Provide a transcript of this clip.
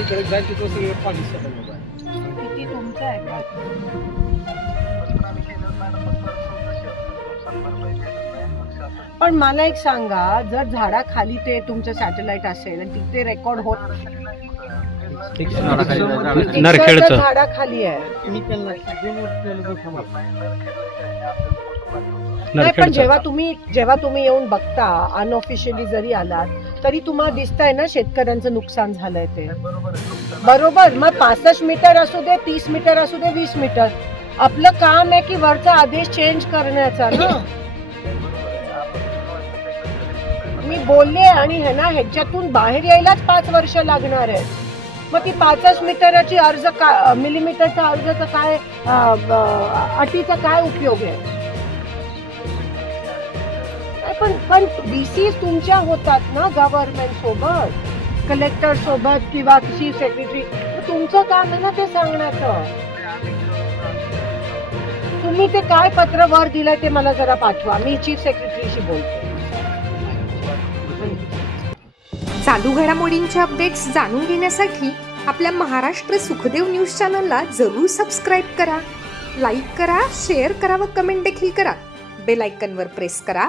इकडे जाईल तिथं सगळं पाणी सगळं किती तुमचं आहे का? पण मला एक सांगा जर झाडाखाली ते तुमचं सॅटेलाइट असेल आणि तिथे रेकॉर्ड होत नरखेडचं. झाडाखाली आहे मी त्यांना दोन वर्ष झाले बघ थांबा. नाही पण जेव्हा तुम्ही जेव्हा तुम्ही येऊन बघता अनऑफिशियली जरी आलात तरी तुम्हाला दिसतंय ना शेतकऱ्यांचं नुकसान झालंय ते. बरोबर मग पासष्ट मीटर असू दे तीस मीटर असू दे वीस मीटर आपलं काम आहे की वरचा आदेश चेंज करण्याचा ना? मी बोलले आणि हे ना ह्याच्यातून बाहेर यायलाच पाच वर्ष लागणार आहे मग ती पाचच मीटरची अर्ज का मिलीमीटरचा अर्जाचा काय अटीचा काय उपयोग आहे? पण पण डीसी तुमच्या होतात ना गव्हर्नमेंट सोबत? कलेक्टर सोबत किंवा चीफ सेक्रेटरी तुमचं काम आहे ना ते सांगण्याचं. तुम्ही ते काय पत्र वर दिलं ते मला जरा पाठवा. मी चीफ सेक्रेटरीशी बोलते. चालू घडामोडींचे अपडेट्स जाणून घेण्यासाठी आपल्या महाराष्ट्र सुखदेव न्यूज चॅनलला जरूर सबस्क्राईब करा. लाईक करा शेअर करा व कमेंट देखील करा. बेल आयकनवर प्रेस करा.